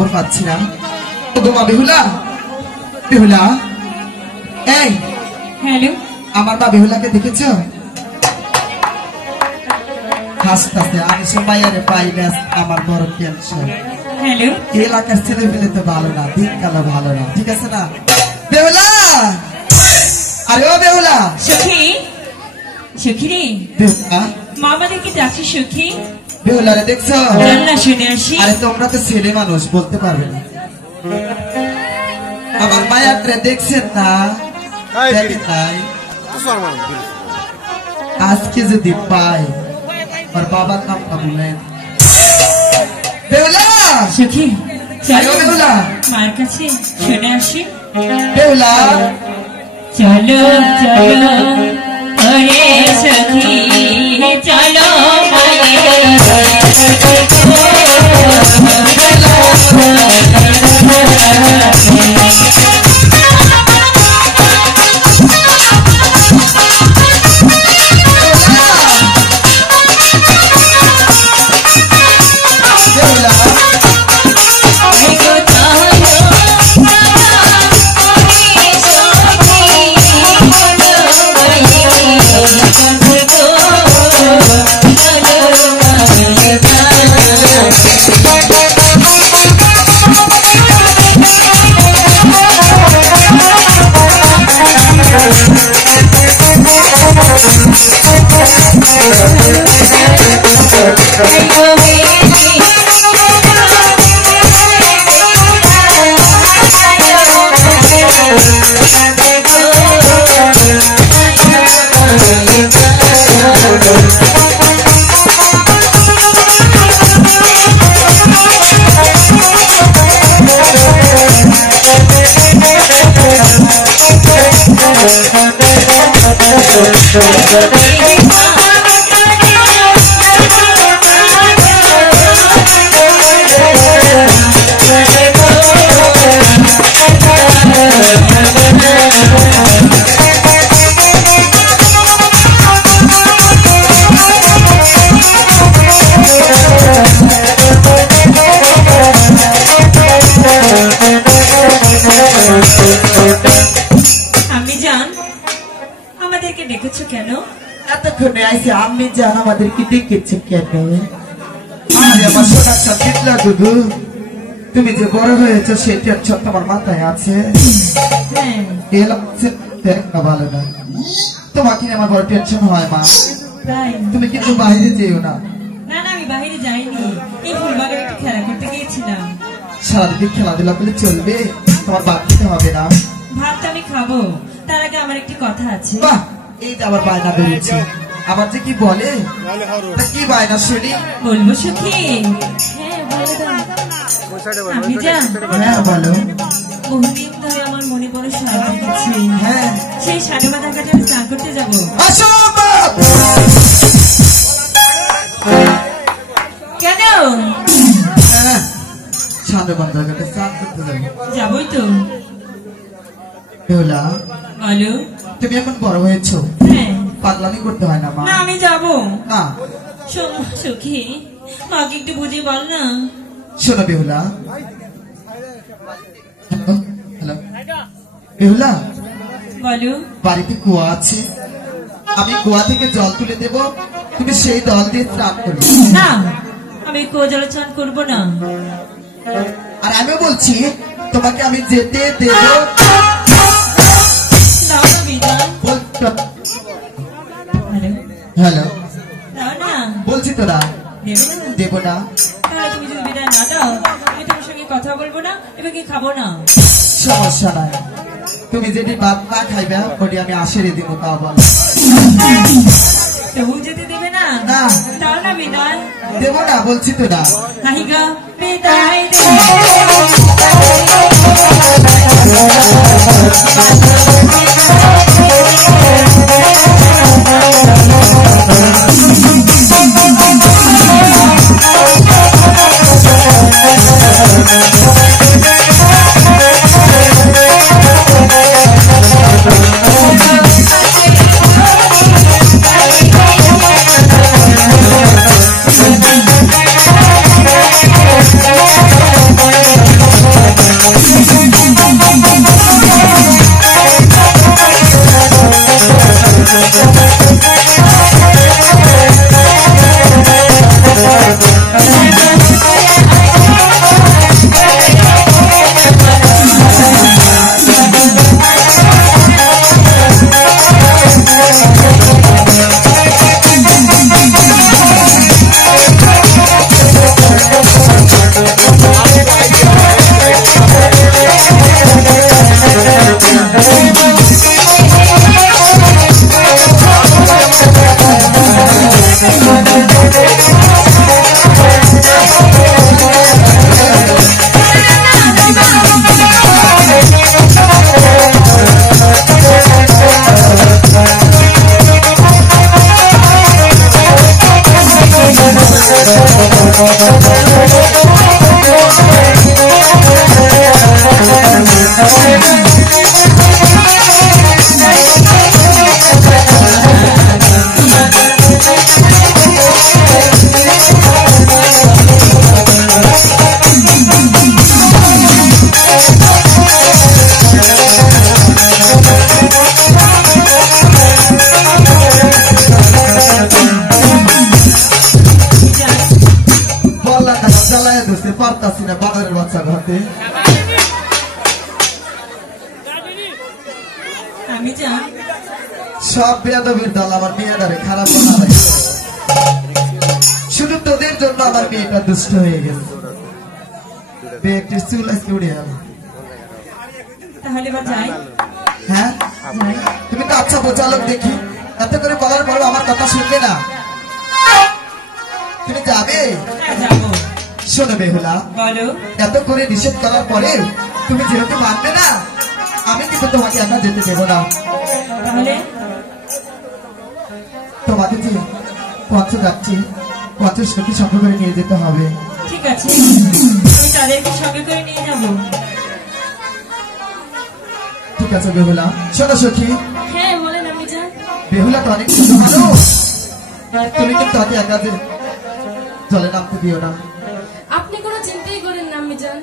খবর পাচ্ছি না। তোমার বেহুলা, বেহুলা, এই হ্যালো, আমার মা বেহুলাকে দেখেছ? হাসতে আমি সময় আরে পাই না, আমার বড় টেনশন। হ্যালো, এলাকার ছেলে পেলে তো ভালো না, দিন কালো ভালো না, ঠিক আছে না? বেহুলা, আরে ও বেহুলা, সখী, সখী রে, বেহুলা, মা আমাদেরকে ডাকছে সখী। বেহুলা রে দেখছো? জানলা শুনে আসি। আরে তোমরা তো ছেলে মানুষ, বলতে পারবে না। আমার মায়াত্রে দেখছেন না? দেখেন নাই? আজকে যদি পাই আর বাবার নামটা বলেন। বেহুলা, সখী, চলো বেহুলা, মার কাছে শুনে আসি। বেহুলা, চলো চলো ওরে সখী, চলো এতক্ষণে আইসে আমি জান আমাদেরকে ডেকেছে কেন? আরে আমার সোনাটা দিতলা গুগু, তুমি যে বড় হয়েছো সেই টেনশন তোমার মাথায় আছে। ভালো না, তোমাকে আমার বড় টেনশন হয় মা। তুমি কিন্তু বাইরে যেও না। না না, আমি বাইরে যাইনি, এই ফুলবাগানে একটু খেলা করতে গিয়েছিলাম। সারাদিন খেলাধুলা করলে চলবে? তোমার ভাত খেতে হবে না? ভাতটা আমি খাবো, তার আগে আমার একটি কথা আছে। বাহ, এই যে আবার বায়না বেরিয়েছে, আবার যে কি বলে, কি বায়না শুনি? বলবো সখী? হ্যাঁ বলো দাও। আপনি যান? হ্যাঁ বলো। বহুদিন ধরে আমার মনে বড় সারা দিচ্ছে। হ্যাঁ, সেই সাড়ে বাঁধা ঘাটে আমি স্নান করতে যাবো। আসো কেন? সাড়ে বাঁধা ঘাটে স্নান করতে যাবো? যাবোই তো। বেহুলা, বলো। তুমি এখন বড় হয়েছো, হ্যাঁ। পাগলামি করতে হয় না মা। না আমি যাবো না। সখী, মাকে একটু বুঝিয়ে বল না। শোনো বেহুলা, হ্যালো বেহুলা, বলো। বাড়িতে কুয়া আছে, আমি কুয়া থেকে জল তুলে দেব, তুমি সেই জল দিয়ে স্নান করবে। না, আমি কুয়া জলে স্নান করবো না। আর আমি বলছি তোমাকে আমি যেতে দেব। হ্যালো, বলছি তো না, দেব না। তুমি যদি বিদায় না দাও, আমি তোমার সঙ্গে কথা বলবো না এবং কি খাবো না। সমস্যা নাই, তুমি যেটি ভাত না খাইবে ওটি আমি আশীর্বাদ দিব। তাও বল, তবু যেতে দেবে না? না, দাও না বিদায়। দেব না, বলছি তো না। নাহিগা বিদায় করতে? আমি জান সব বেয়াদবির দল আমার মেয়েটারে খারাপ বানাবে। শুধু তোদের জন্য আমার মেয়েটা দুষ্ট হয়ে গেল। একটি চুল আজকে উড়ে গেল। তাহলে বা যাই। হ্যাঁ যাই। তুমি তো আচ্ছা বোঝালোক দেখি, এত করে বলার পরেও আমার কথা শুনবে না। তুমি যাবে? হ্যাঁ যাবো। শোনো বেহুলা, বলো। এত করে নিষেধ করার পরে তুমি যেহেতু মানবে না, আমি কিন্তু তোমাকে একা যেতে দেবো না। তাহলে তোমাকে যে পঞ্চ যাচ্ছি, পঞ্চের সখী সঙ্গে করে নিয়ে যেতে হবে। ঠিক আছে, আমি তাদেরকে সঙ্গে করে নিয়ে যাবো। ঠিক আছে বেহুলা। শোনো সখী, হ্যাঁ বলেন আমি যান। বেহুলা তো অনেক ছোট মানুষ, তুমি কিন্তু তাকে একা যে জলে নামতে দিও না। আপনি কোনো চিন্তাই করেন না আমি জান।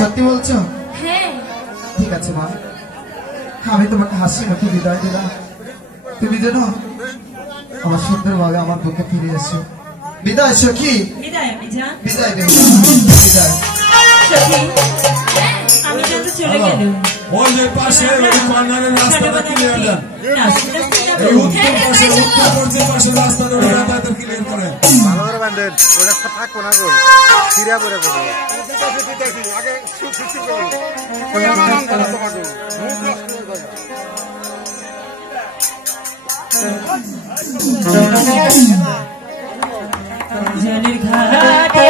সত্যি বলছো? হ্যাঁ ঠিক আছে মা, আমি তোমাকে হাসি মুখে বিদায় দিলাম। তুমি যেন আমার সুন্দরভাবে আমার বুকে ফিরে এসো। বিদায় সখী। বিদায় আমি যান। বিদায় বেহুলা, বিদায়। সখী, আমি যান তো চলে গেল। ওই যে পাশে ওই কর্নারের রাস্তাটা ক্লিয়ার দেন। এই উত্তর পাশে, উত্তর পশ্চিম পাশে রাস্তাটা ওই যাতায়াতের ক্লিয়ার করেন। ভালো করে বান্ধেন, ওটা থাকবো না গো, ফিরা পড়ে যাবো। আগে জলের ঘাটে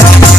Thank you.